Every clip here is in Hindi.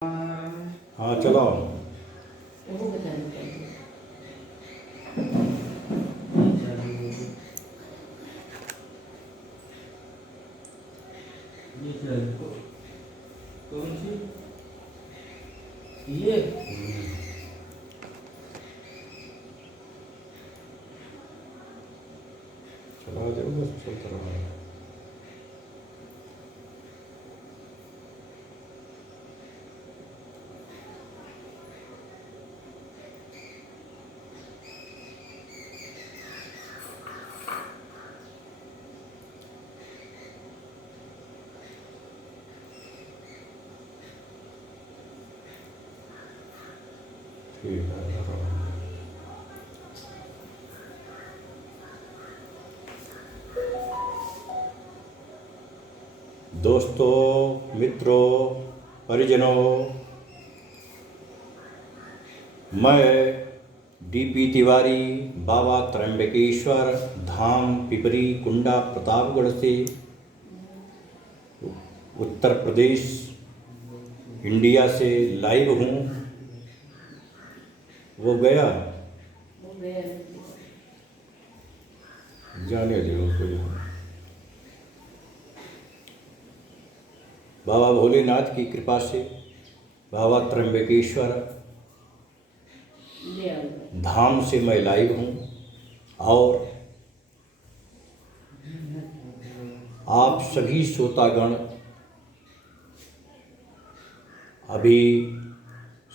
हाँ चलो। वो बता दो। कौन सी ये चला जाओ बस चलता रहा। ठीक है रहा। दोस्तों, मित्रों, परिजनों, मैं डीपी तिवारी बाबा त्र्यंबकेश्वर धाम पिपरी कुंडा प्रतापगढ़ से उत्तर प्रदेश इंडिया से लाइव हूँ। वो गया वो गया जाने दे उसको। बाबा भोलेनाथ की कृपा से बाबा त्र्यंबकेश्वर ले आओ। धाम से मैं लाइव हूँ और आप सभी श्रोतागण अभी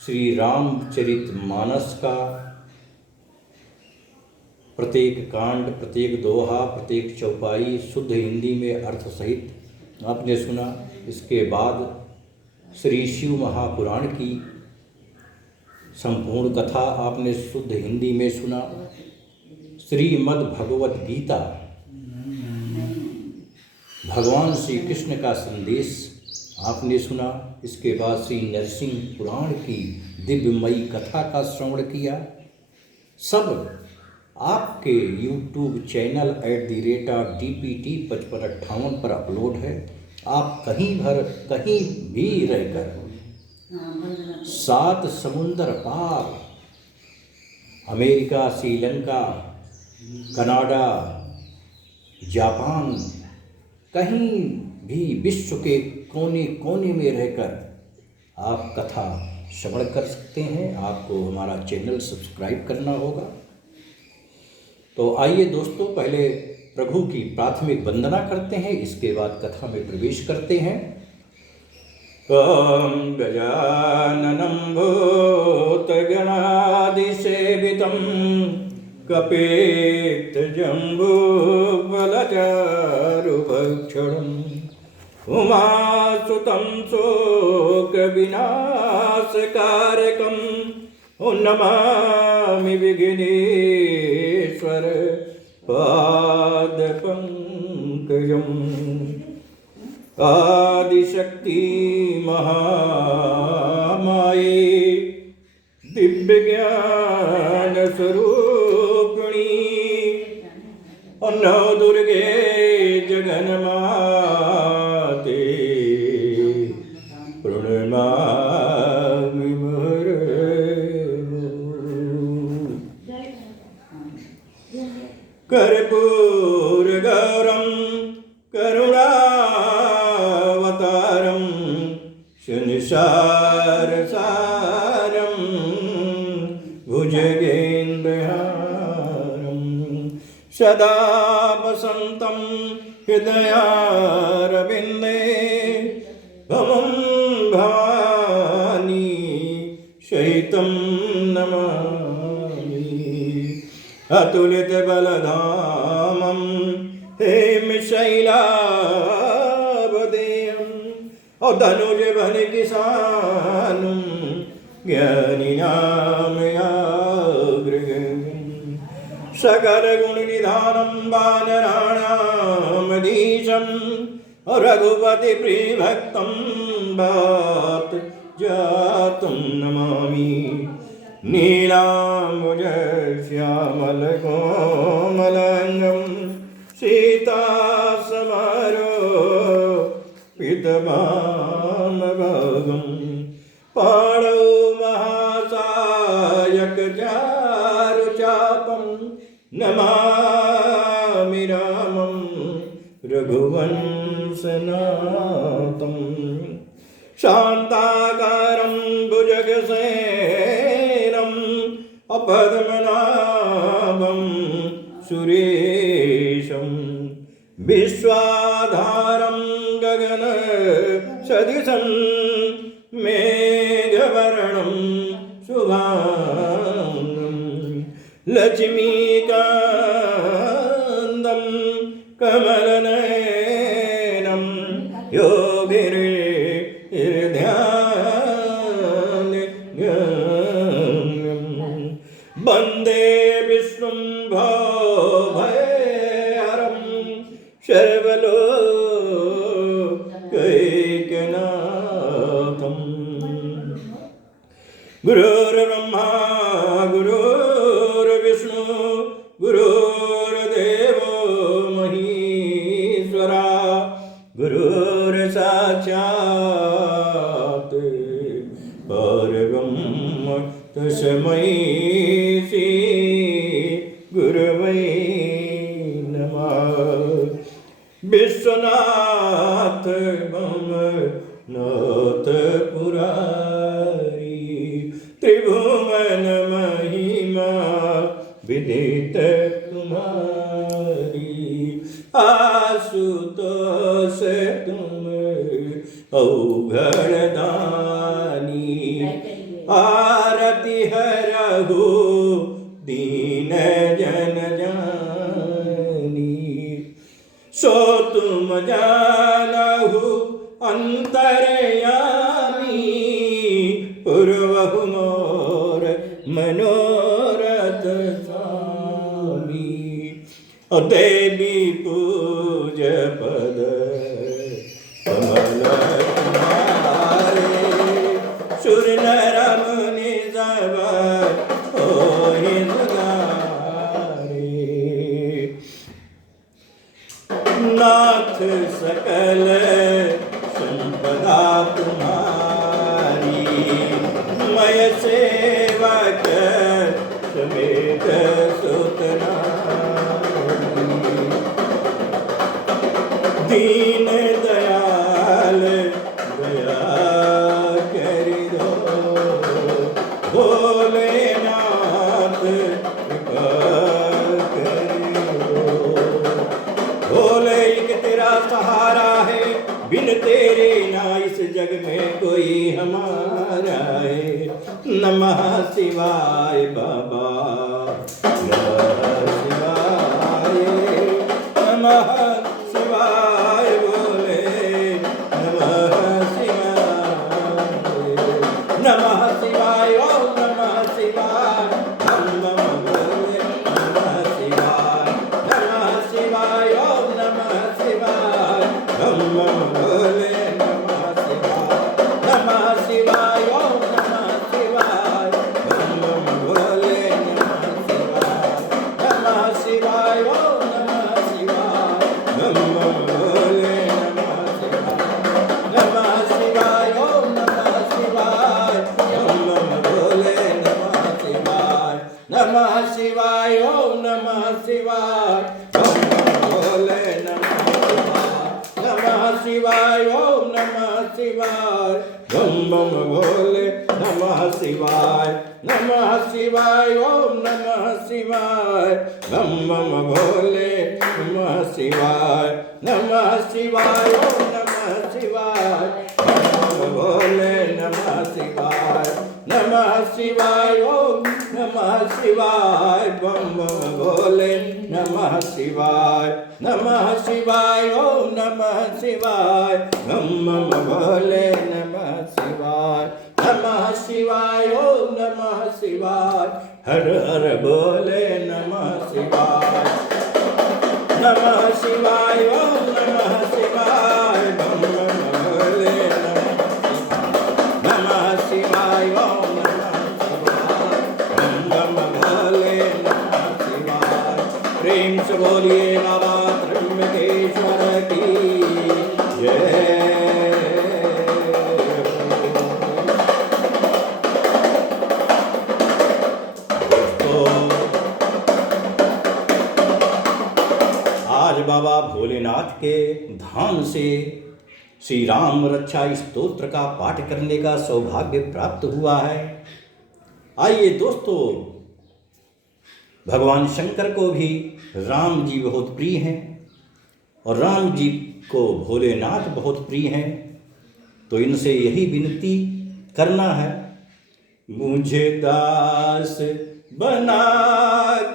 श्री रामचरितमानस का प्रत्येक कांड, प्रत्येक दोहा, प्रत्येक चौपाई शुद्ध हिंदी में अर्थ सहित आपने सुना। इसके बाद श्री शिव महापुराण की संपूर्ण कथा आपने शुद्ध हिंदी में सुना। श्रीमद् भगवत गीता भगवान श्री कृष्ण का संदेश आपने सुना। इसके बाद श्री नरसिंह पुराण की दिव्यमयी कथा का श्रवण किया। सब आपके YouTube चैनल @DPT5558 पर अपलोड है। आप कहीं भी रहकर 7 समुंदर पार अमेरिका, श्रीलंका, कनाडा, जापान, कहीं भी विश्व के कोने कोने में रहकर आप कथा श्रवण कर सकते हैं। आपको हमारा चैनल सब्सक्राइब करना होगा। तो आइए दोस्तों, पहले प्रभु की प्राथमिक वंदना करते हैं, इसके बाद कथा में प्रवेश करते हैं। ओम गजाननं भूतगणादिसेवितं कपित्थजम्बूफलचारुभक्षणम् उमासुतं शोकविनाशकारकं नमामि विघ्नेश्वर पादपङ्कजम्। आदिशक्ति महामाये दिव्यज्ञान स्वरूपिणी नव दुर्गे जगन्माते प्रणमामि कर्पूरगौरं करुणावतारं शनिसारसारं भुजगेन्द्रहारं सदा वसन्तं हृदयारविन्दे भवं भवानी सहितं नमामि। अतुलितबलधामं हेमशैलावदेयं धनुजबल किसानं ज्ञानिनामयाग्रगण्यं सकलगुणनिधानं वानराणामधीशं रघुपतिप्रियभक्तं वात जातं नमामि। नीलाम्बुजश्यामलकोमलाङ्गं सीतासमारोपितवामभागं पाणौ महासायक चारुचापं नमामि रामं रघुवंशनाथं शान्ताकारं भुजगशयनं अपद्मनाभं सुरेशं विश्वाधारं गगनसदृशं मेघवर्णं शुभांगं लक्ष्मीकान्तं कमलनयनं योगिहृदयानगम्यं वन्दे विष्णुं भवभयहरं सर्वलोकैकनाथं गुरुर्ब्रह्मा गुरुर्विष्णु गुरुर्देवो महेश्वरा गुरुर्साक्षात् परब्रह्म तस्मै श्री गुरवे नमः विश्वनाथ नाथ पुरारी त्रिभुवन महिमा विदित तुम्हारी आशुतोष तुम औघड़दानी आरती हरहु दीन जन जानी सो तुम जानहु अंतरयामी पूर्वहु मोर मनोरथ स्वामी देवी पूज पद कमल तुम्हारे सुर नर मुनि सब होहि दुलारे नाथ सकल संपदा तुम्हारी मय सेवक समेत सुतनारी दीन दयाल दया करि दो भोलेनाथ कृपा करि दो भोले एक तेरा सहारा है बिन तेरे ना इस जग में कोई हमारा है नमः शिवाय बाबा नमः शिवाय नमः शिवाय बोले नमः शिवाय नमः शिवाय ओम नमः शिवाय हम नम बोले नमः शिवाय नमः शिवाय ओम नमः शिवाय हम नम बोले नमः शिवाय नमः शिवाय ओम नमः शिवाय हम नम बोले नमः शिवाय नमः शिवाय ओम नमः शिवाय हम नम बोले नमः शिवाय नमः शिवाय ओम नमः शिवाय हम नम बोले नमः शिवाय नमः शिवाय ओम नमः शिवाय हम नम बोले नमः शिवाय नमः शिवाय ओम नमः शिवाय हम नम बोले नमः शिवाय नमः शिवाय ओम नमः शिवाय हम नम बोले नमः शिवाय नमः शिवाय ओम नमः शिवाय हम नम बोले नमः शिवाय नमः शिवाय ओम नमः शिवाय बम बम बोले नमः शिवाय नमः शिवाय ओम नमः शिवाय बम बम बोले नमः शिवाय नमः शिवाय ओम नमः शिवाय हर हर बोले नमः शिवाय नमः शिवाय ओम नमः शिवाय बम बम बोले नमः शिवाय ओम नमः शिवाय बम बम बोले नमः शिवाय प्रेम से बोलिए बाबा त्र्यंबकेश्वर की जय भोलेनाथ के धाम से श्री राम रक्षा स्तोत्र का पाठ करने का सौभाग्य प्राप्त हुआ है। आइए दोस्तों, भगवान शंकर को भी राम जी बहुत प्रिय हैं और राम जी को भोलेनाथ बहुत प्रिय हैं, तो इनसे यही विनती करना है, मुझे दास बना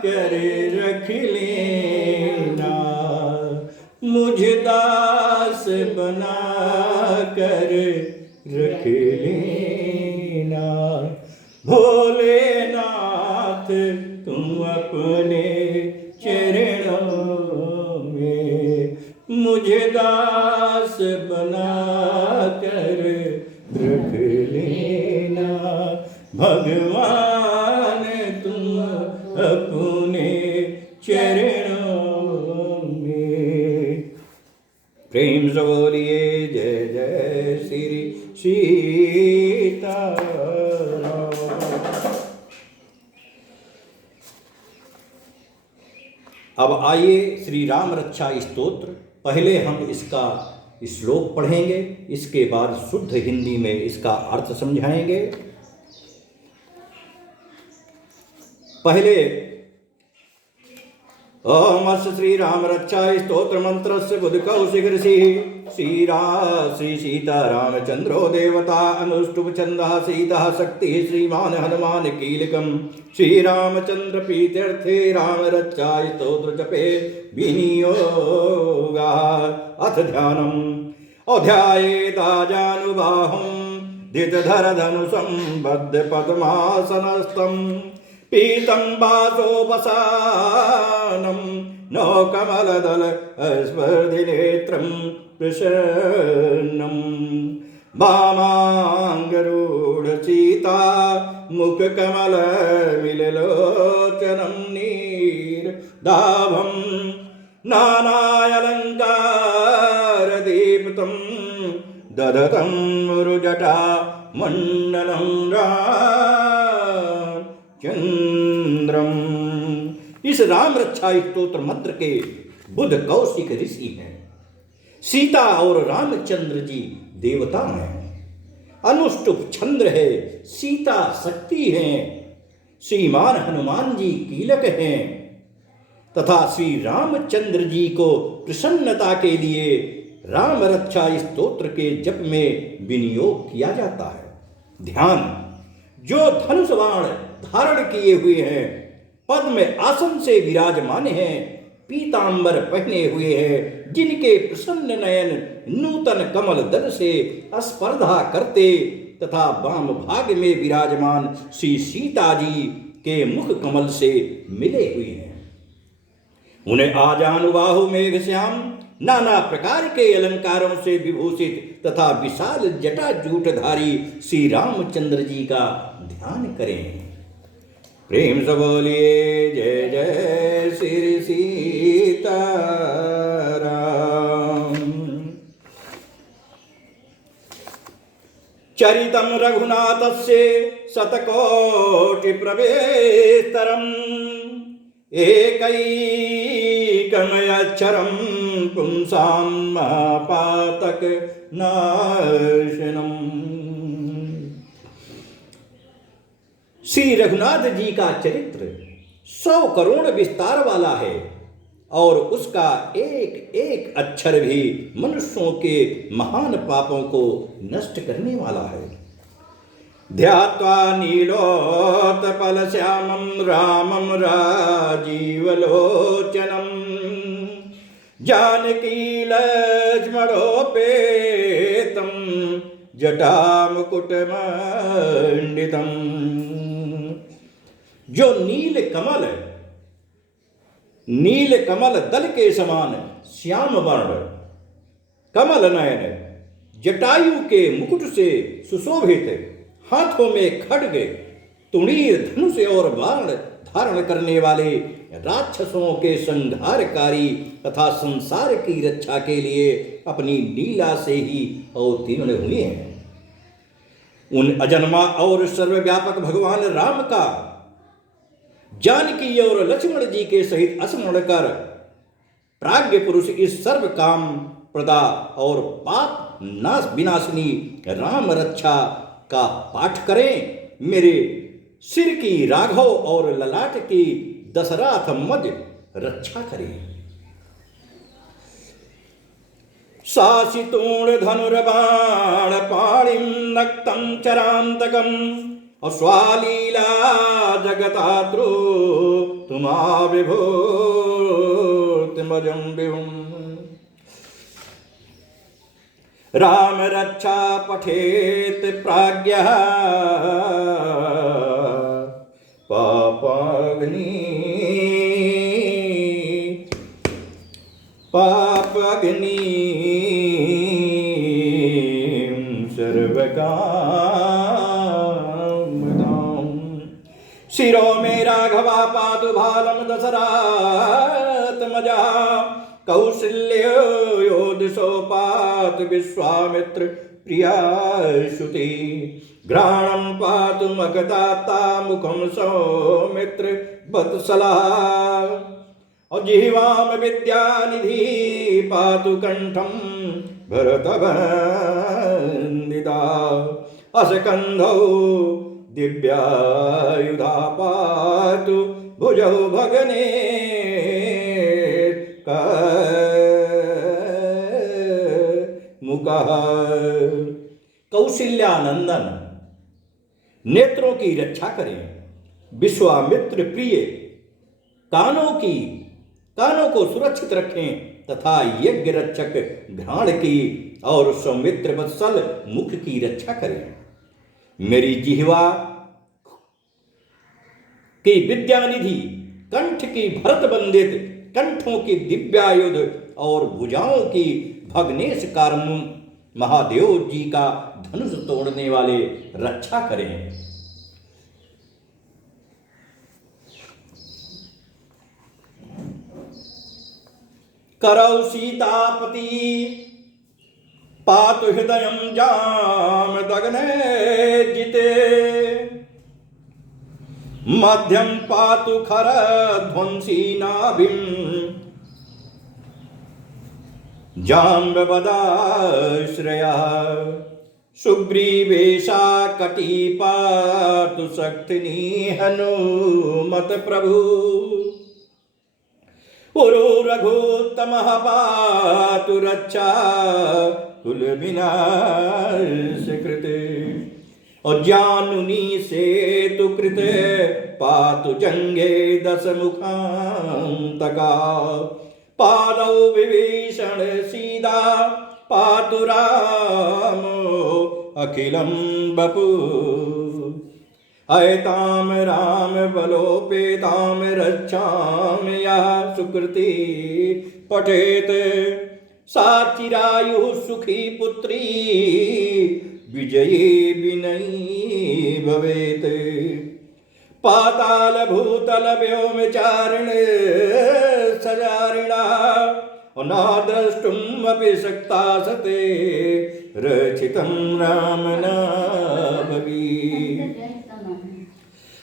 कर रख लेना, मुझे दास बना कर रख लेना, भोलेनाथ तुम अपने चरणों में मुझे दास बना कर रख लेना, भगवान तुम अपने चरणों में। प्रेम से बोलिए जय जय श्री सीताराम। अब आइए श्री राम रक्षा स्तोत्र, पहले हम इसका श्लोक पढ़ेंगे, इसके बाद शुद्ध हिंदी में इसका अर्थ समझाएंगे। पहले ओम अस्य श्री राम रक्षा स्तोत्र मंत्र से बुध कौशिक ऋषि श्री सीता रामचंद्रो देवता अनुष्टुप छंदः सीता शक्ति श्रीमान हनुमान कीलकम श्री रामचंद्र प्रीत्यर्थे राम रक्षा स्तोत्र जपे विनियोगा। अथ ध्यानम् अध्यायेताजानुबाहुं दितधर धनुषं बद्ध पद्मासनस्थं पीतं वासोपसानं नो कमलदल स्पर्धिनेत्रं प्रसन्नं वामाङ्गरूढ सीता मुखकमलमिललोचनं नीरदाभं नानालङ्कारदीप्तं दधतं रुजटा मण्डलं चंद्रम। इस राम रक्षा स्तोत्र मंत्र के बुध कौशिक ऋषि हैं, सीता और रामचंद्र जी देवता हैं, अनुष्टुप चंद्र है, सीता शक्ति हैं, श्रीमान हनुमान जी कीलक हैं तथा श्री रामचंद्र जी को प्रसन्नता के लिए राम रक्षा स्तोत्र के जप में विनियोग किया जाता है। ध्यान, जो धनुष बाण धारण किए हुए हैं, पद में आसन से विराजमान हैं, पीतांबर पहने हुए हैं, जिनके प्रसन्न नयन नूतन कमल दल से स्पर्धा करते तथा वाम भाग में विराजमान श्री सीता जी के मुख कमल से मिले हुए हैं। उन्हें आजानुबाहु मेघ श्याम नाना प्रकार के अलंकारों से विभूषित तथा विशाल जटा जूटधारी श्री रामचंद्र जी का ध्यान करें। प्रेम से बोलिए जय जय श्री सीताराम। चरितं रघुनाथस्य शतकोटि प्रवेशतरम् एकैकमक्षरं पुंसां महापातक नाशनम्। श्री रघुनाथ जी का चरित्र 100 करोड़ विस्तार वाला है और उसका एक एक अक्षर भी मनुष्यों के महान पापों को नष्ट करने वाला है। ध्यात्वा नीलोत्पल श्यामं रामं राजीवलोचनं जानकी लक्ष्मणोपेतं जटामुकुटमण्डितं। जो नील कमल दल के समान श्याम वर्ण, कमल नयन, जटायु के मुकुट से सुशोभित, हाथों में खड्ग, तुणीर, धनुष और बाण धारण करने वाले, राक्षसों के संहारकारी तथा संसार की रक्षा के लिए अपनी लीला से ही अवतीर्ण हुए हैं। उन अजन्मा और सर्वव्यापक भगवान राम का जानकी और लक्ष्मण जी के सहित स्मरण कर प्राज्ञ पुरुष इस सर्व काम प्रदा और पाप नाश विनाशिनी राम रक्षा का पाठ करें। मेरे सिर की राघव और ललाट की दशरथ मज रक्षा करें। शासितूण धनुर्बाण पाणिं नक्तं चरान्तकं अश्वालीला जगतात्रो तुमा विभूतिमजं विभुम्। राम रक्षा पठेत प्राज्ञः पापाग्नि सर्वकामदाम्। शिरो में राघवा पातु भालं दशरथमजा कौसल्यो दिशो पातु विश्वामित्र प्रिया श्रुति। घ्राणं पातु मगदाता मुखं सौमित्र वत्सला और जिह्वाम विद्यानिधि पातु कंठं भरतवन्दिता। असकन्धौ दिव्यायुधा पातु भुजौ भगने मुखः। कौशल्यानंदन नेत्रों की रक्षा करें। विश्वामित्र प्रिय कानों को सुरक्षित रखें तथा यज्ञ रक्षक घ्राण की और सौमित्र वत्सल मुख की रक्षा करें। मेरी जिह्वा की विद्यानिधि कंठ की भरत बंदित कंठों की दिव्यायुध और भुजाओं की भग्नेश कारम महादेव जी का धनुष तोड़ने वाले रक्षा करें। करौ सीतापति पातु हृदयं जामदग्ने जिते। मध्यम पातु खर ध्वंसी नाभिं जाम्बवदाश्रया। सुग्रीवेशा कटी पातु शक्तिनी हनुमत प्रभु। पुरो रघुत्तमः पातु रक्षा कुल विनाश कृते। और जानुनी सेतु कृते पातु जंगे दश मुखांतका। पादौ विभीषण सीता पातु रामो अखिलं बपु। अयताम राम बलोपेताम रक्षाम या सुकृति पठेत। सा चिरायु सुखी पुत्री विजयी विनयी भवेत। पाताल भूतल व्योम चारण सजारिणा न द्रष्टुम अपि शक्ता सते रक्षितं राम नाभि।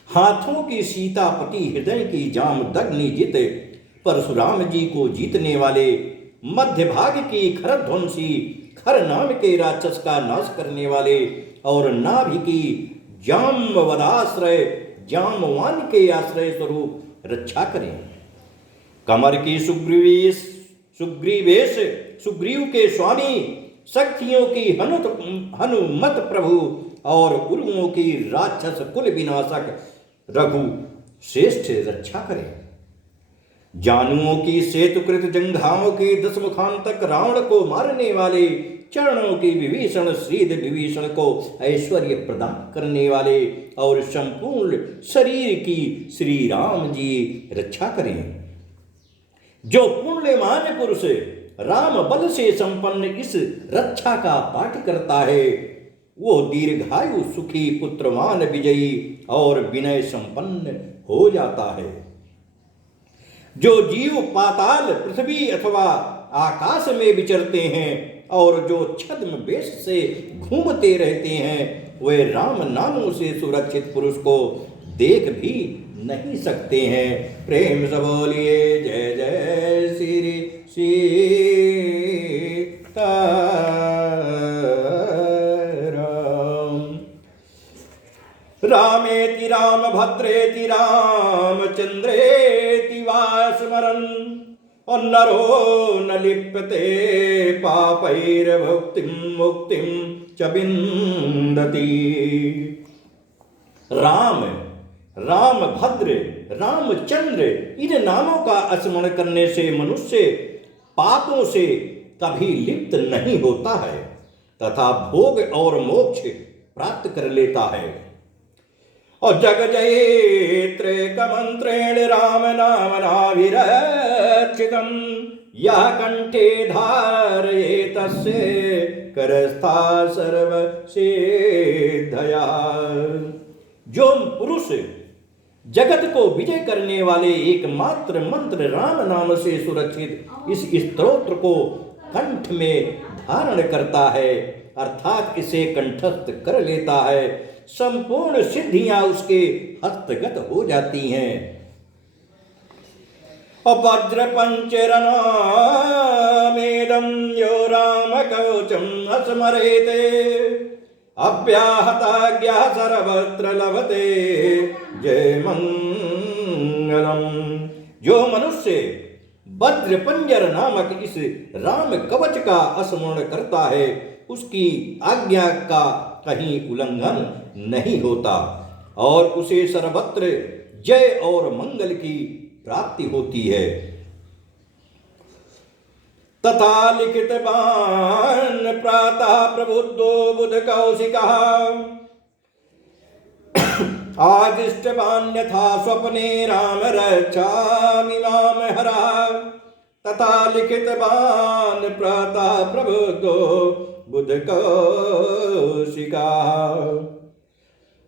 हाथों की सीतापति हृदय की जामदग्नि जित परशुराम जी को जीतने वाले मध्य भाग की खरध्वंसी खर नाम के राक्षस का नाश करने वाले और नाभि की जामवदाश्रय जामवान के आश्रय स्वरूप रक्षा करें। कमर की सुग्रीवेश सुग्रीव के स्वामी शक्तियों की हनुमत प्रभु और उर्वों की राक्षस कुल विनाशक रघु श्रेष्ठ रक्षा करें। जानुओं की सेतुकृत जंघाओं की दस मुखांतक रावण को मारने वाले चरणों की विभीषण श्रीध विभीषण को ऐश्वर्य प्रदान करने वाले और संपूर्ण शरीर की श्री राम जी रक्षा करें। जो पुण्यमान पुरुष राम बल से संपन्न इस रक्षा का पाठ करता है वो दीर्घायु सुखी पुत्रवान विजयी और विनय संपन्न हो जाता है। जो जीव पाताल पृथ्वी अथवा आकाश में विचरते हैं और जो छद्म वेश से घूमते रहते हैं वे राम नामों से सुरक्षित पुरुष को देख भी नहीं सकते हैं। प्रेम से बोलिए जय जय श्री सीताराम। रामेति रामभद्रेति रामचन्द्रेति वा स्मरन् नरो न लिप्यते पापैर्भुक्तिं मुक्तिं च विन्दति। राम, रामभद्र, रामचंद्र इन नामों का स्मरण करने से मनुष्य पापों से कभी लिप्त नहीं होता है तथा भोग और मोक्ष प्राप्त कर लेता है। और जग जयेत्रेक मंत्रेण राम नाम नाभिरक्षितम् यः कंठे धारयेत् तस्य करस्था सर्व सिद्धया। जो पुरुष जगत को विजय करने वाले एकमात्र मंत्र राम नाम से सुरक्षित इस स्तोत्र को कंठ में धारण करता है अर्थात इसे कंठस्थ कर लेता है, संपूर्ण सिद्धियां उसके हस्तगत हो जाती हैं। वज्र पंचरनामेदं यो राम कवचम स्मरेते अव्याहताज्ञा सर्वत्र लभते जय मंगलम। जो मनुष्य वज्र पंजर नामक इस राम कवच का स्मरण करता है उसकी आज्ञा का कहीं उल्लंघन नहीं होता और उसे सर्वत्र जय और मंगल की प्राप्ति होती है। तथा लिखितवान् प्रातः प्रबुद्धो बुध कौशिकः आदिष्टवान् यथा स्वप्ने राम रक्षामि मां हरः। तथा लिखितवान् प्रातः प्रबुद्धो बुध कौशिकः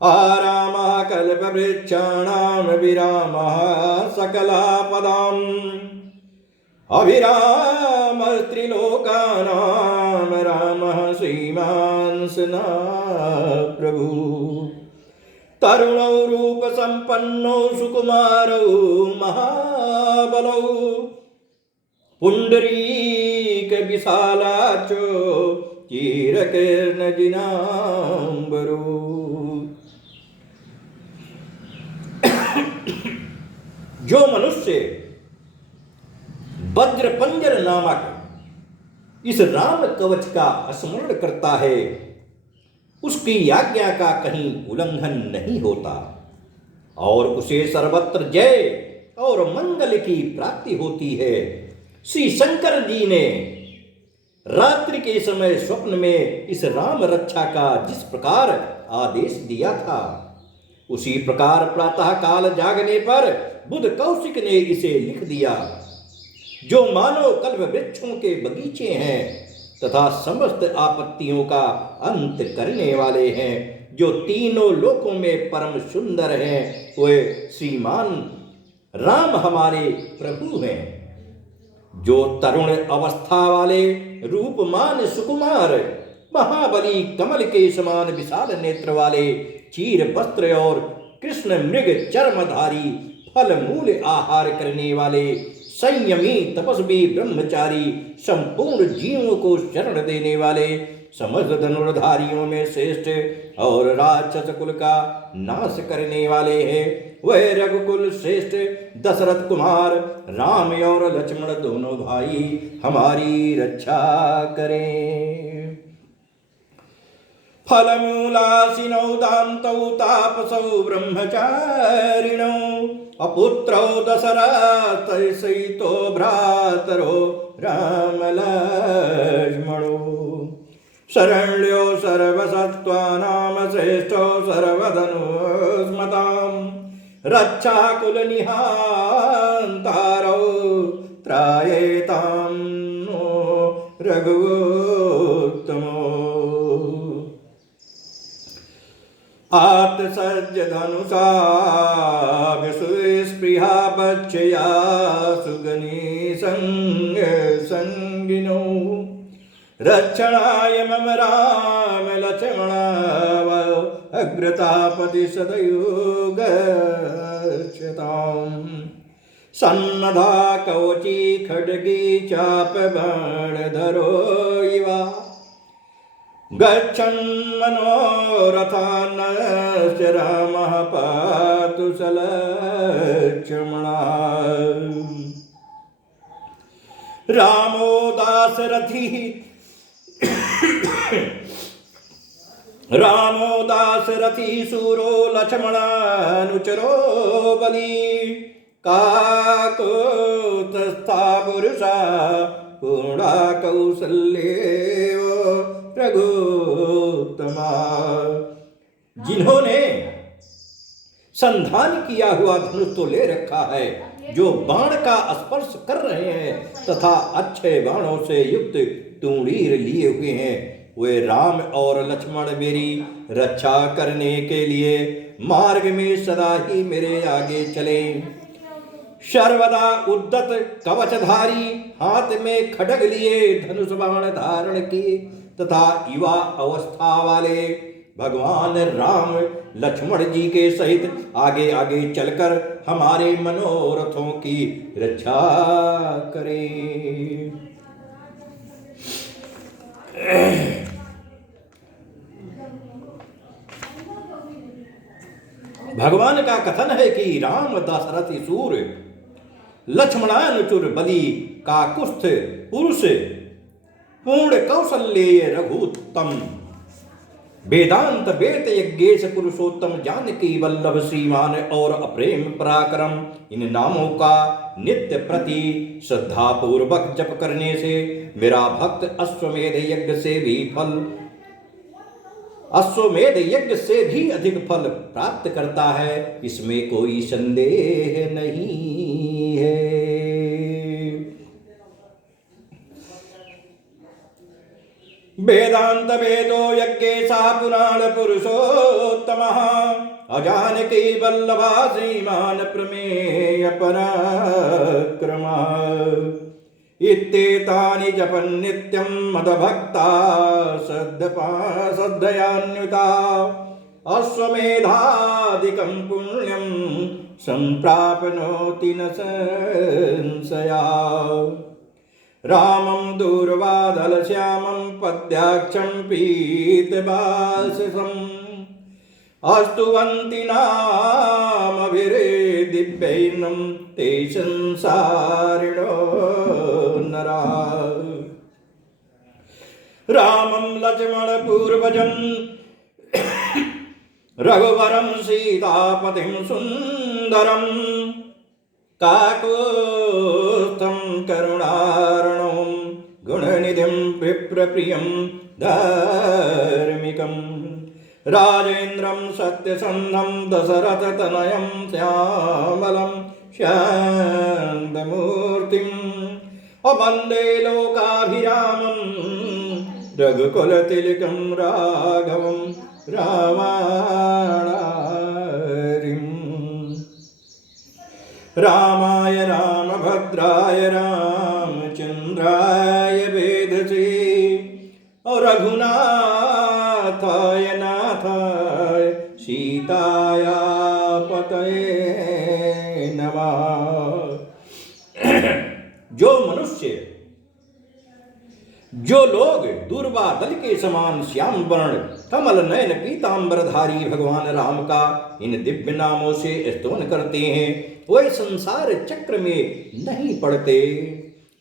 आरामः कल्पवृक्षाणां विरामः सकलापदाम् अभिरामस्त्रिलोकानां रामः श्रीमांसना प्रभु। तरुणौ रूपसम्पन्नौ सुकुमारौ महाबलौ पुण्डरीकविशालाचो चिरकीर्णजिनाम्बरो। जो मनुष्य वज्र पंजर नामक इस राम कवच का स्मरण करता है उसकी आज्ञा का कहीं उल्लंघन नहीं होता और उसे सर्वत्र जय और मंगल की प्राप्ति होती है। श्री शंकर जी ने रात्रि के समय स्वप्न में इस राम रक्षा का जिस प्रकार आदेश दिया था उसी प्रकार प्रातः काल जागने पर बुध कौशिक ने इसे लिख दिया। जो मानव कल्प वृक्षों के बगीचे हैं तथा समस्त आपत्तियों का अंत करने वाले हैं, जो तीनों लोकों में परम सुंदर हैं, वे श्रीमान राम हमारे प्रभु हैं। जो तरुण अवस्था वाले रूपमान सुकुमार महाबली कमल के समान विशाल नेत्र वाले चीर वस्त्र और कृष्ण मृग चर्मधारी फल मूल आहार करने वाले संयमी तपस्वी ब्रह्मचारी संपूर्ण जीवों को शरण देने वाले समस्त धनुर्धारियों में श्रेष्ठ और राक्षस कुल का नाश करने वाले हैं, वह रघुकुल श्रेष्ठ दशरथ कुमार राम और लक्ष्मण दोनों भाई हमारी रक्षा करें। फलमूलासिनौ दान्तौ तापसौ ब्रह्मचारिणौ अपुत्रौ दशरथसहितो भ्रातरो रामलक्ष्मणो शरण्यो सर्वसत्त्वानां श्रेष्ठो सर्वधनुस्मतां रक्षाकुलनिहान्तारौ त्रायेतां नो रघुत्तमो आत्सज्य धनुषा विस्पृहा बच्छया सुगनी संगिनो रक्षणाय मम राम लक्ष्मणाव अग्रतापति सदयो गच्छताम् सन्नधा कवची खड्गी चाप बाण धरो इवा गच्छन् मनोरथान्नस्य रामः पातु सलक्ष्मणा रामो दाशरथी शूरो लक्ष्मणानुचरो बली काकोत्स्था पुरुषा पूर्णा कौसल्येव रघुत्तमा। जिन्होंने संधान किया हुआ धनुष तो ले रखा है, जो बाण का स्पर्श कर रहे हैं तथा अच्छे बाणों से युक्त तूणीर लिए हुए हैं, वे राम और लक्ष्मण मेरी रक्षा करने के लिए मार्ग में सदा ही मेरे आगे चले। सर्वदा उद्दत कवचधारी, हाथ में खड्ग लिए धनुष बाण धारण किए तथा युवा अवस्था वाले भगवान राम लक्ष्मण जी के सहित आगे आगे चलकर हमारे मनोरथों की रक्षा करें। भगवान का कथन है कि राम दशरथी सूर लक्ष्मणानुचुर बली काकुस्थ पुरुष पूर्ण कौशल्येय रघुत्तम वेदांत वेद यज्ञेश पुरुषोत्तम जानकी वल्लभ श्रीमान और अप्रेम पराक्रम, इन नामों का नित्य प्रति श्रद्धा पूर्वक जप करने से मेरा भक्त अश्वमेध यज्ञ से भी अधिक फल प्राप्त करता है, इसमें कोई संदेह नहीं है। वेदांत वेदो यज्ञेशा पुराण पुरुषोत्तमः अजानकी वल्लभा श्रीमान प्रमेय पराक्रमा इत्येतानि जपन् नित्यं मदभक्ता श्रद्धयान्विता अश्वमेधादिकं पुण्यं सम्प्राप्नोति न संशया। रामं दूर्वादलश्यामं पद्याक्षं पीतवाससम् अस्तुवन्ति नामभिर्दिव्यैनं ते संसारिणो नरा। रामं लक्ष्मणपूर्वजं रघुवरं सीतापतिं सुन्दरं काकुत्स्थं करुणार्णवं गुणनिधिं विप्रप्रियं धार्मिकम् राजेन्द्रं सत्यसन्धं दशरथतनयं श्यामलं शान्तमूर्तिम् वन्दे लोकाभिरामं रघुकुलतिलकं राघवं रामाणारिम्। रामाय रामभद्राय रामचन्द्राय वेधसे रघुनाथाय नाथाय सीताया पतये नमः। जो लोग दूर्वा दल के समान श्याम वर्ण कमल नयन पीतांबरधारी भगवान राम का इन दिव्य नामों से स्तवन करते हैं, वे संसार चक्र में नहीं पड़ते।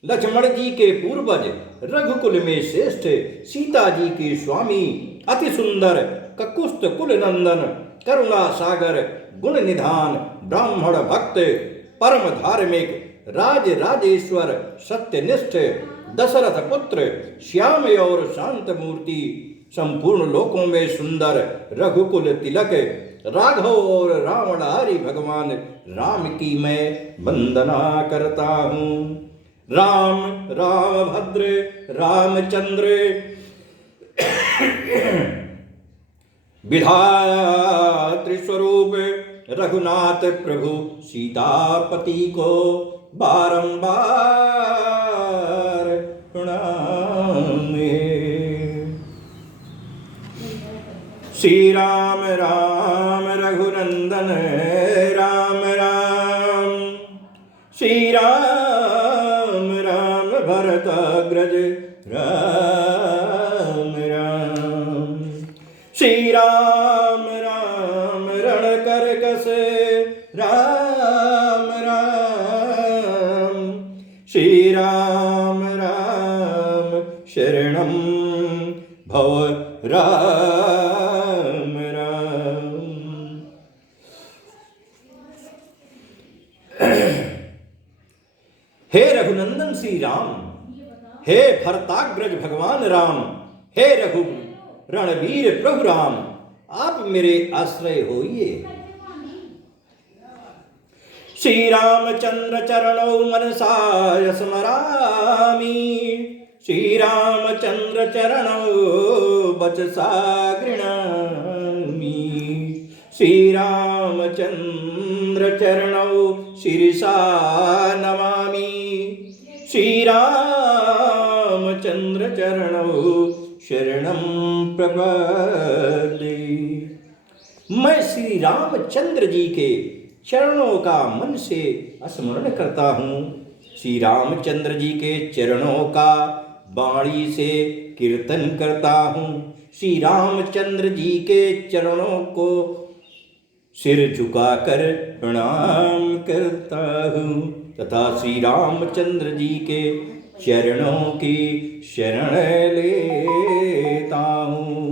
लक्ष्मण जी के पूर्वज रघुकुल में श्रेष्ठ सीता जी के स्वामी अति सुंदर ककुस्थ कुल नंदन करुणा सागर गुण निधान ब्राह्मण भक्त परम धार्मिक राज राजेश्वर सत्यनिष्ठ दशरथ पुत्र श्याम और शांत मूर्ति संपूर्ण लोकों में सुंदर रघुकुल तिलक राघव और रावणारी भगवान राम की मैं वंदना करता हूँ। राम रामभद्र रामचंद्र विधातृ स्वरूप रघुनाथ प्रभु सीतापति को बारंबार प्रणाम। श्री राम राम रघुनंदन राम राम श्री राम राम भरताग्रज राम राम। श्री राम राम रण कर कस राम राम। श्री राम राम शरणं भव राम राम। हे रघुनंदन श्री राम, हे भरताग्रज भगवान राम, हे रघु रणवीर प्रभु राम, आप मेरे आश्रय होइए। श्री रामचंद्र चरणौ मनसा स्मरामि। श्री रामचंद्र चरणौ वचसा गृह्णामि। श्री रामचंद्र चरणौ शिरसा नमामि। श्री रामचंद्र चरणौ शरणं प्रपद्ये। मैं श्री रामचंद्र जी के चरणों का मन से स्मरण करता हूँ। श्री रामचंद्र जी के चरणों का वाणी से कीर्तन करता हूँ। श्री रामचंद्र जी के चरणों को सिर झुकाकर प्रणाम करता हूँ तथा श्री रामचंद्र जी के चरणों की शरण लेता हूँ।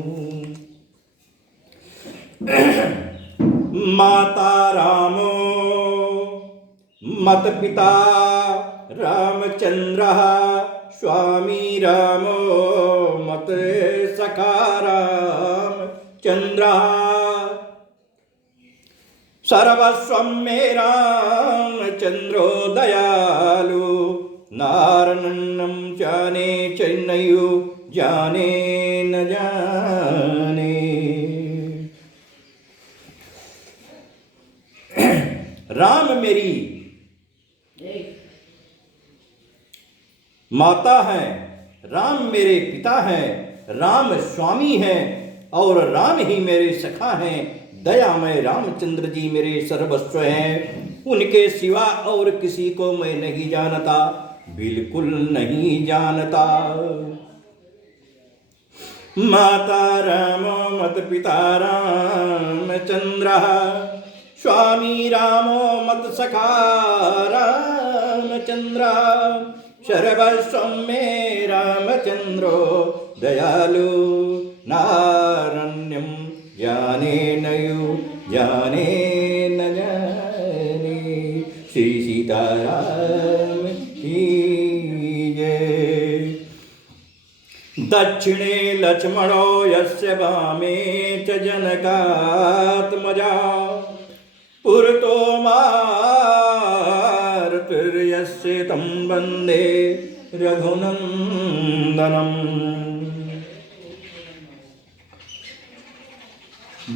माता रामो मत पिता रामचंद्र स्वामी रामो मत सखा रामचंद्र। सर्वस्वं मे रामचंद्रो दयालु नारनन्नं जाने चैन्नयो जाने न जाने। राम मेरी माता है, राम मेरे पिता हैं, राम स्वामी हैं और राम ही मेरे सखा हैं। दयामय रामचंद्र जी मेरे सर्वस्व हैं। उनके सिवा और किसी को मैं नहीं जानता, बिल्कुल नहीं जानता। माता रामो मत पिता रामचंद्र स्वामी रामो मत सखा रामचंद्र। सर्वस्वं मे रामचंद्रो दयालु नारण्यं जाने नयो जाने न जाने। श्री सीताराम की जय। दक्षिणे लक्ष्मणो यस्य वामे च जनकात्मजा। पुरतो मारुतिर्यस्य तं वन्दे रघुनन्दनम्।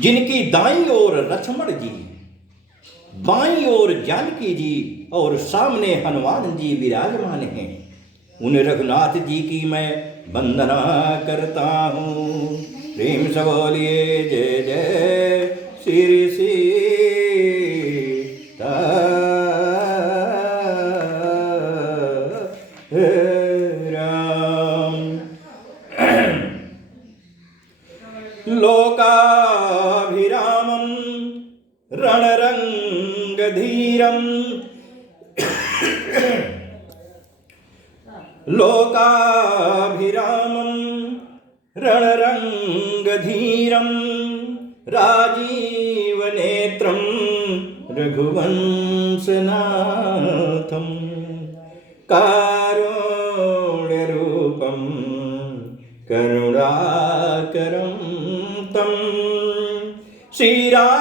जिनकी दाईं ओर लक्ष्मण जी, बाईं ओर जानकी जी और सामने हनुमान जी विराजमान हैं, उन रघुनाथ जी की मैं वंदना करता हूँ। प्रेम से बोलिए जय जय श्री सीता राम। लोकाभिरामं रणरंगधीरं लोकाभिरामं रणरंगधीरं राजीवनेत्रं रघुवंशनाथं कारुण्यरूपं करुणाकरं तं श्रीरामचन्द्रं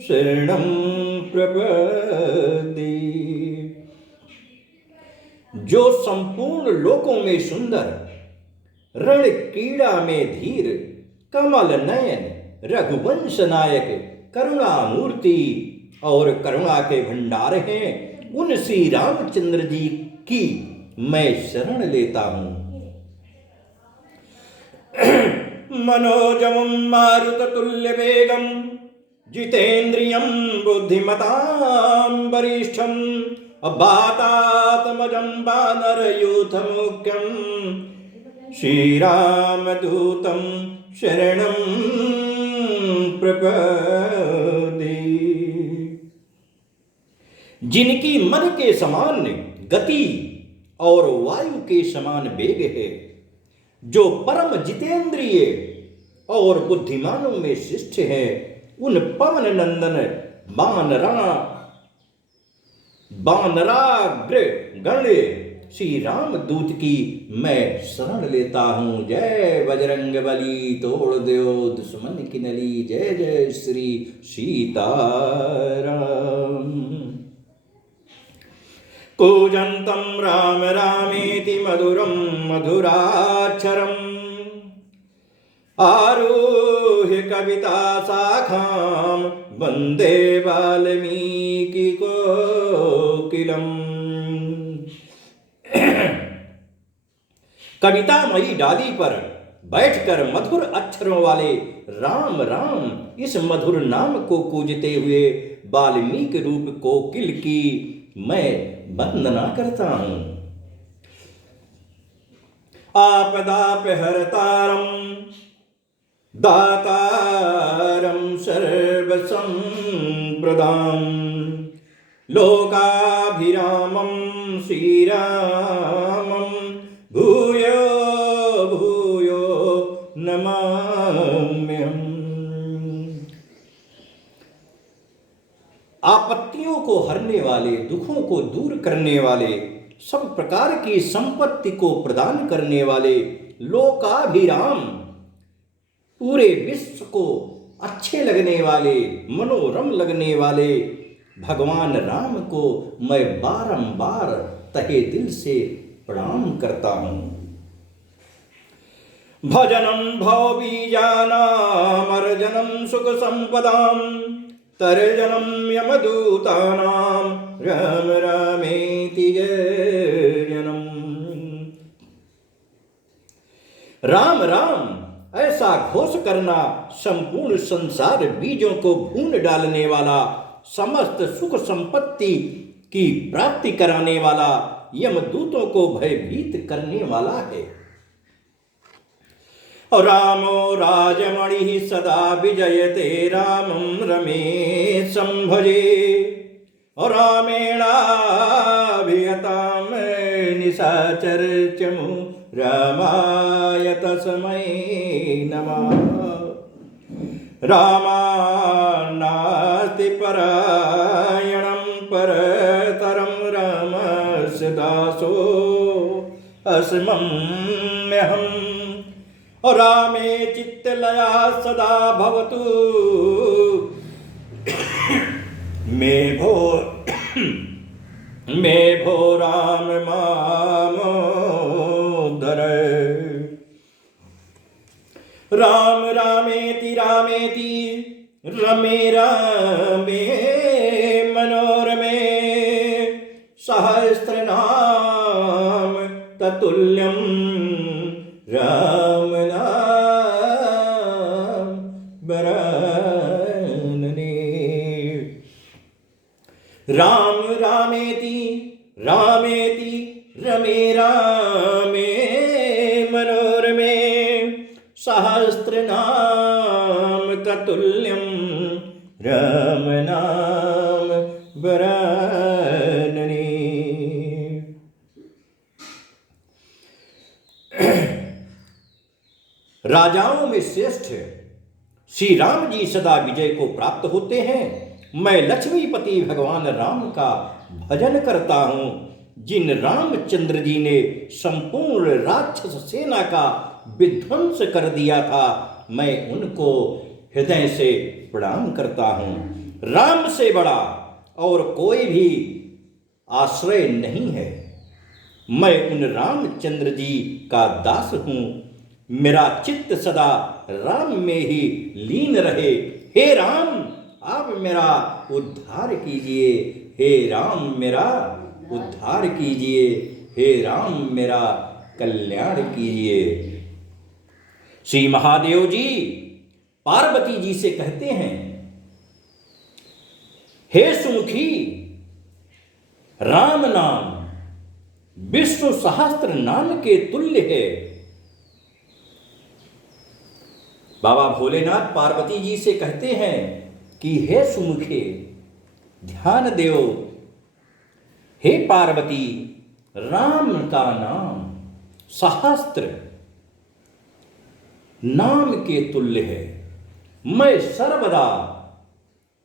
शरणं प्रपद्ये। जो संपूर्ण लोकों में सुंदर, रण क्रीड़ा में धीर, कमल नयन, रघुवंश नायक, करुणामूर्ति और करुणा के भंडार हैं, उन श्री रामचंद्र जी की मैं शरण लेता हूं। मनोजवं मारुततुल्य वेगं जितेन्द्रियं बुद्धिमतां वरिष्ठं वातात्मजं वानरयूथमुख्यं श्रीरामदूतं शरणं प्रपद्ये। जिनकी मन के समान गति और वायु के समान वेग है, जो परम जितेंद्रिय और बुद्धिमानों में श्रेष्ठ है, उन पवन नंदन वानराग्र गण श्री रामदूत की मैं शरण लेता हूँ। जय बजरंग बली, तोड़ दो दुश्मन की नली। जय जय श्री सीताराम। कूजन्तं राम रामेति मधुरं मधुराक्षरम् आरुह्य कविता शाखां वन्दे वाल्मीकि कोकिलम्। कवितामयी डाली पर बैठकर मधुर अक्षरों वाले राम राम इस मधुर नाम को कूजते हुए वाल्मीकि रूप कोकिल की मैं वंदना करता हूं। आपदापहर्तारं दातारं सर्वसंप्रदां लोकाभिरामं श्रीरामं भूयो भूयो नमाम्यहम्। आपत्तियों को हरने वाले, दुखों को दूर करने वाले, सब प्रकार की संपत्ति को प्रदान करने वाले, लोकाभिराम पूरे विश्व को अच्छे लगने वाले, मनोरम लगने वाले भगवान राम को मैं बारंबार तहे दिल से प्रणाम करता हूँ। भजनम भवबीजानां अर्जनं सुख संपदां तर्जनं यमदूतानां राम रामेति जयनम्। राम राम ऐसा घोष करना संपूर्ण संसार बीजों को भून डालने वाला, समस्त सुख संपत्ति की प्राप्ति कराने वाला, यमदूतों को भयभीत करने वाला है। रामो राजमणि सदा विजयते रामं रमेशं भजे रामेणाभिहतां निशाचरचमु रामाय तस्मै नमः। रामानास्ति परायणं परतरं रामस्य दासो अस्म्यहम्। रामे चित्तलया सदा भवतु मे भो राम मामोदर। राम रामेति रामेति रमे रामे मनोरमे सहस्रनाम ततुल्यं राम नाम वरानने। राम रामेति रामेति रमे रामे मनोरमे सहस्रनाम ततुल्यं राम नाम वरानने। राजाओं में श्रेष्ठ श्री राम जी सदा विजय को प्राप्त होते हैं। मैं लक्ष्मीपति भगवान राम का भजन करता हूँ। जिन रामचंद्र जी ने संपूर्ण राक्षस सेना का विध्वंस कर दिया था, मैं उनको हृदय से प्रणाम करता हूँ। राम से बड़ा और कोई भी आश्रय नहीं है। मैं उन रामचंद्र जी का दास हूँ। मेरा चित्त सदा राम में ही लीन रहे। हे राम, आप मेरा उद्धार कीजिए। हे राम, मेरा उद्धार कीजिए। हे राम, मेरा कल्याण कीजिए। श्री महादेव जी पार्वती जी से कहते हैं, हे सुमुखी, राम नाम विष्णु सहस्त्र नाम के तुल्य है। बाबा भोलेनाथ पार्वती जी से कहते हैं कि हे सुमुखे, ध्यान देव, हे पार्वती, राम का नाम सहस्त्र नाम के तुल्य है। मैं सर्वदा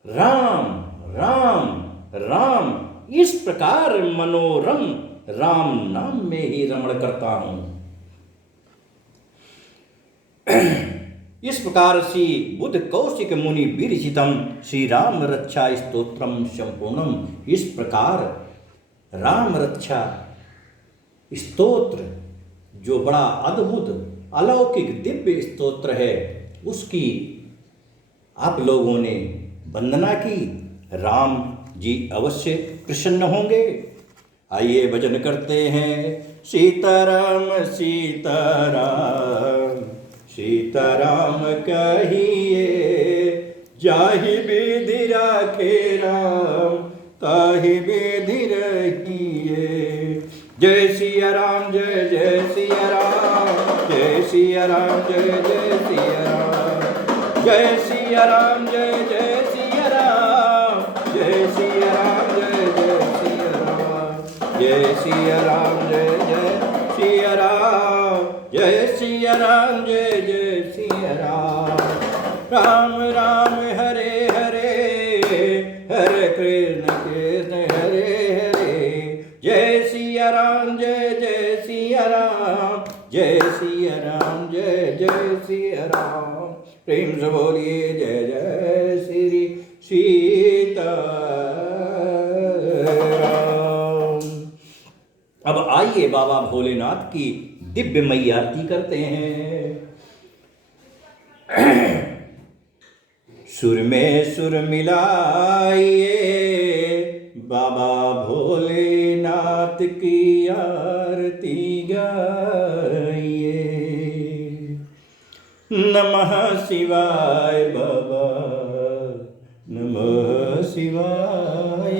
राम राम राम इस प्रकार मनोरम राम नाम में ही रमण करता हूं। इस प्रकार श्री बुद्ध कौशिक मुनि विरचितम श्री राम रक्षा स्तोत्रम संपूर्णम, इस प्रकार राम रक्षा स्तोत्र जो बड़ा अद्भुत अलौकिक दिव्य स्तोत्र है, उसकी आप लोगों ने वंदना की। राम जी अवश्य प्रसन्न होंगे। आइए भजन करते हैं। सीताराम सीताराम सीताराम कहिए, जाहि विधि राखे राम ताहि विधि रहिए। जय सिया राम जय जय सिया राम, जय सिया राम जय जय सिया राम, जय सिया राम जय जय सिया राम, जय सिया राम जय जय सिया राम, जय सिया राम जय जय सिया राम, जय सिया राम जय जय सिया राम। राम राम हरे हरे, हरे कृष्ण कृष्ण हरे हरे। जय सिया राम जय जय सिया राम, जय सिया राम जय जय सिया राम। प्रेम से बोलिए जय जय श्री सीता राम। अब आइए बाबा भोलेनाथ की दिव्यमयी आरती करते हैं। सुर में सुर मिलाइए, बाबा भोलेनाथ की आरती गाइए। नमः शिवाय बाबा, नमः शिवाय,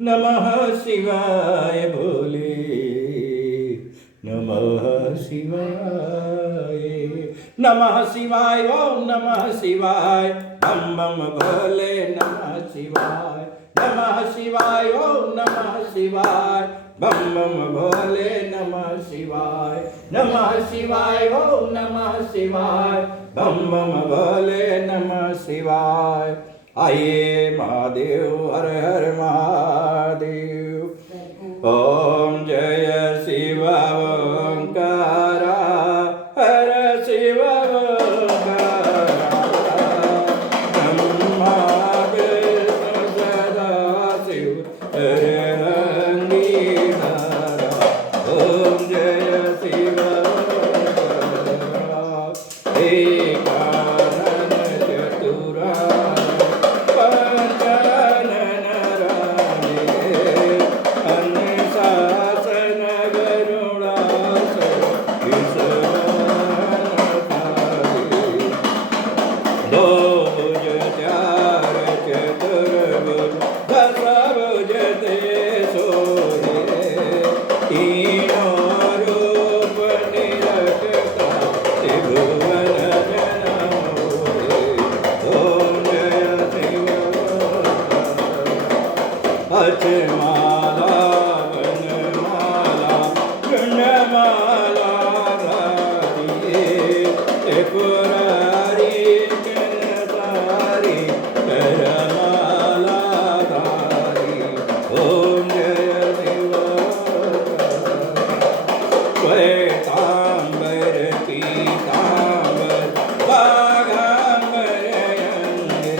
नमः शिवाय भोले, नमः शिवाय, नमः शिवाय ओम नमः शिवाय, बम बम भोले नमः शिवाय, नमः शिवाय ओम नमः शिवाय, बम बम भोले नमः शिवाय, नमः शिवाय ओम नमः शिवाय, बम बम भोले नमः शिवाय। आइए महादेव हर हर महादेव। ओम जय शिव ओंकारा, हर शिव ओंकारा, ब्रह्मा विष्णु सदा शिव हर अंगीकारा। ओम जय शिव ओंकारा, एकानन चतुरानन पंचानन राजे, अनुशासन गरुड़ासन विश्वान पाले। दो भुज चार चतुर्भुज दस भुज ते सोहे, तीनों रूप निरखता त्रिभुवन जन मोहे। ओम जय शिव अचमाला वनमाला गुणमाला धारिये, त्रिपुरारी किनसारी करमाला धारी। ओम जय शिव श्वेतांबर पीतांबर बाघांबर अंगे,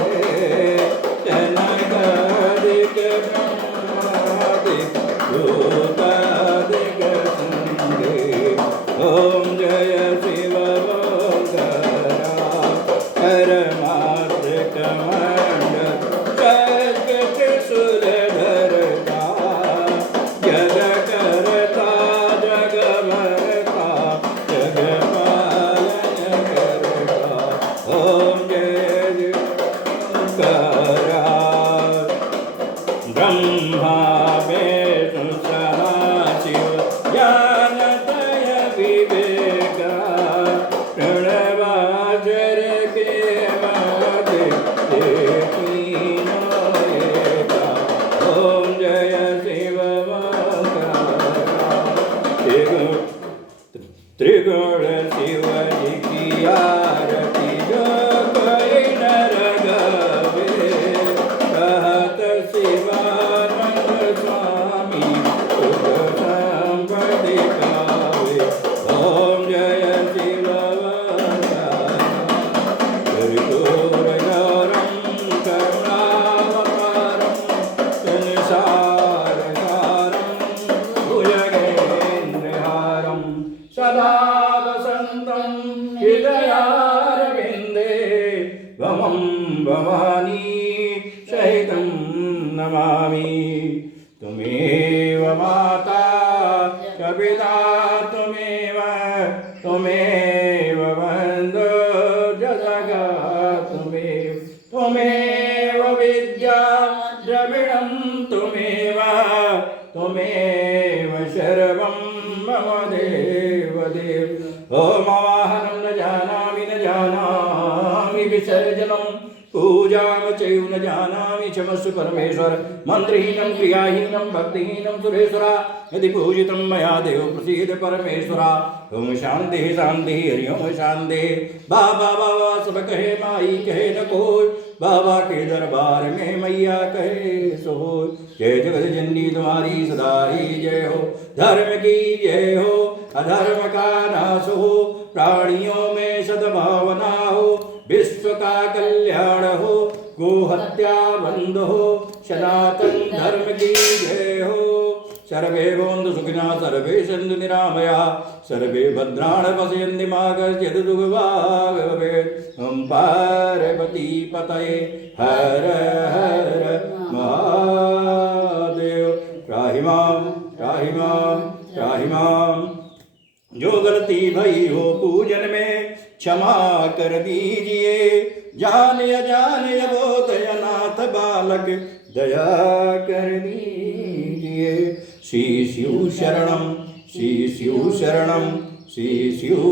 जनकादिक ब्रह्मादिक भूतादिक संगे। ओम जय शिव ओंकारा, परमात्र कमंडल शक्ति त्रिशूलधरता, जग करता जग भरता, जग पालन करता। ओम जय ओंकारा, भवानी सहितं नमामि। तुमेव माता च पिता त्वमेव बन्धु च सखा त्वमेव विद्या द्रविणं त्वमेव सर्वं मम देव। ओमावाहनं न जानामि विसर्जनं पूजां चैव न जानामि क्षमस्व परमेश्वर। मन्त्रहीनं क्रियाहीनं भक्तिहीनं सुरेश्वरा यदि पूजितं मया देव प्रसीद परमेश्वरा। ओम शांति शांति हरि ओम शांति। बाबा बाबा सब कहे माई कहे न कोई, बाबा के दरबार में मैया कहे सो। जय जगत जननी तुम्हारी सदा ही जय हो। धर्म की जय हो अधर्म का नाश हो, प्राणियों में सद्भावना हो, विश्व का कल्याण हो, गो हत्या बंद हो, सनातन धर्म की जय हो। सर्वे भवन्तु सुखिनः सर्वे सन्तु निरामया सर्वे भद्राणि पश्यन्ति मा कश्चित् दुःखभाग् भवेत्। ॐ पार्वती पतये हर हर महादेव। त्राहि मां जो गलती भई हो पूजन में क्षमा कर दीजिए। जान अजान अबोध अनाथ बालक दया कर दीजिए। श्री शिव शरणं श्री शिव शरणं श्री शिव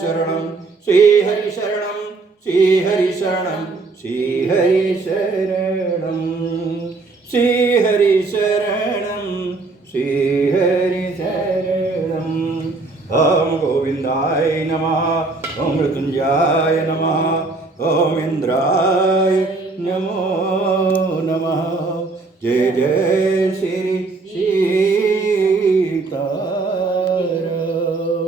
शरणं श्री हरि शरणं श्री हरि शरणं श्री हरि शरणं श्री हरि शरणं श्री हरि शरणं। ओम गोविंदाय नमः ओम मृत्युंजयाय नमः ओम इंद्राय नमो नमः। जय जय श्री